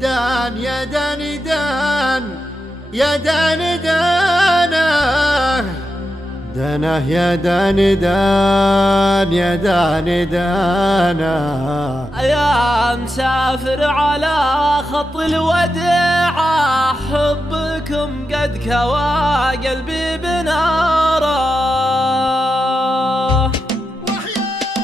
دان يا دان دان يا دان دانه دانه يا دان دان يا دان دانه. يا مسافر على خط الوداع حبكم قد كوى قلبي بناره.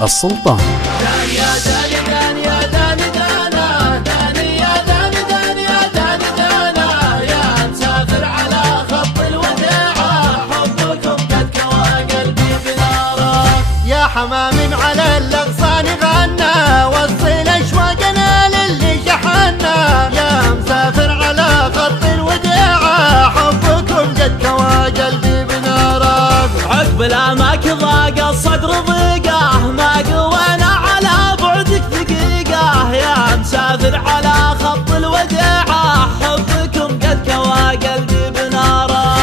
السلطان دان يا دان دان يا دان دانا دان يا دان دان يا دان دانا. يا مسافر على خط الوداع حبكم قد كوى قلبي بناره. يا حمام على الاغصان غنى وصل اشواقنا للي شحنا. يا مسافر على خط الوداع حبكم قد كوى قلبي بناره. عقب الاماك ضاق الصدر ضيقه ما قوينا على بعدك دقيقه. يا مسافر على خط الوداع حبكم قد كوى قلبي بناره.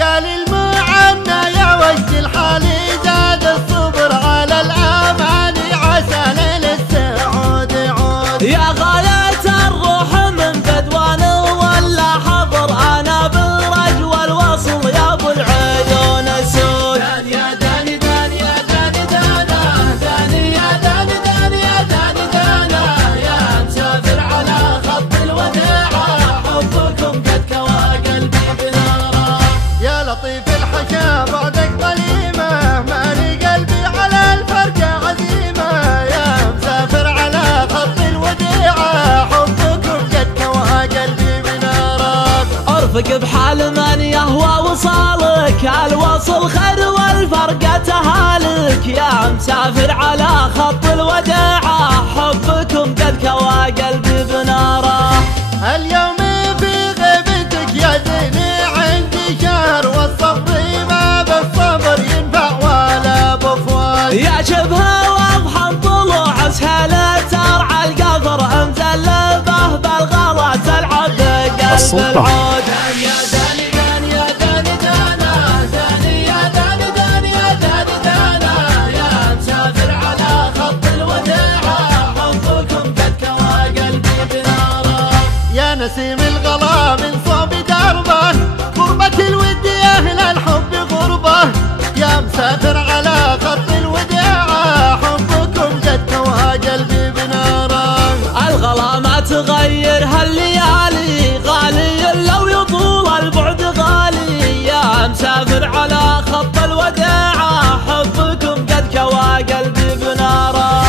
قال المعنى يا وجد الحال زاد الصبر على الاماني عسى ليل السعود يعود. يا غاية الروح من بدوان ولا حضر انا بالرجوى الوصل يا ابو العيون السود. دان يا دان دان يا دان دانا دان يا دان دان يا دان دانا. يا مسافر على خط الوداع حبكم قد كوى قلبي بناره. يا لطيف الحشا بعدك ظليمه مالي قلبي على الفرقه عزيمه. يا مسافر على خط الوديعه حبكم قد كوى قلبي بنارك. ارفق بحال من يهوى وصالك الوصل خير والفرقة تهالك. يا مسافر على خط الوداع حبكم قد كوى قلبي بناره. اليوم في غيبتك يا زيني عندي شهر والصبر ما بالصبر ينفع ولا بفوات. يا شبه واضحا طلوع سهلة ترعى القفر مزلبه بالغلا تلعب بقلب العود. دان يا دان دان يا دان دانا دان يا دان دان يا دان دانا. يا مسافر على خط الوداع حبكم قد كوى قلبي بناره. يا نسيم الغلا من صوب دربه غربة الود يا أهل الحب غربة. يا مسافر على خط الوداع حبكم قد كوى قلبي بناره. الغلا ما تغير هالليالي غالي لو يطول البعد غالي. يا مسافر على خط الوداع حبكم قد كوى قلبي بناره.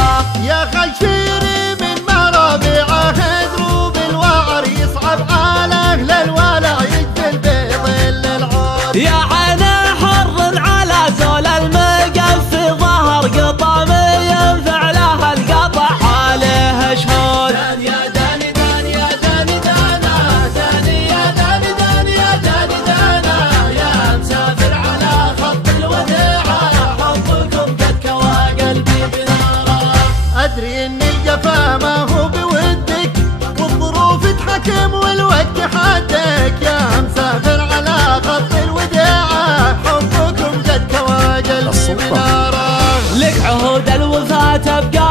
يا خشيري من مرابعه دروب الوعر يصعب على أهل الولع يجل بظل العود. يا عين حر على زول المقف ظهر قطام ينفع له القطع عليه شهود. دان يا دان دان يا دان دانا دان يا دان دان يا دان دانا. يا مسافر على خط الوداع حبكم قد كوى قلبي بناره. أدري إن الجفا ما هو بودك والظروف تحكم والوقت حدك. يا مسافر على خط الوداع حبكم قد كوى قلبي بناره. لك عهود الوفاة تبقى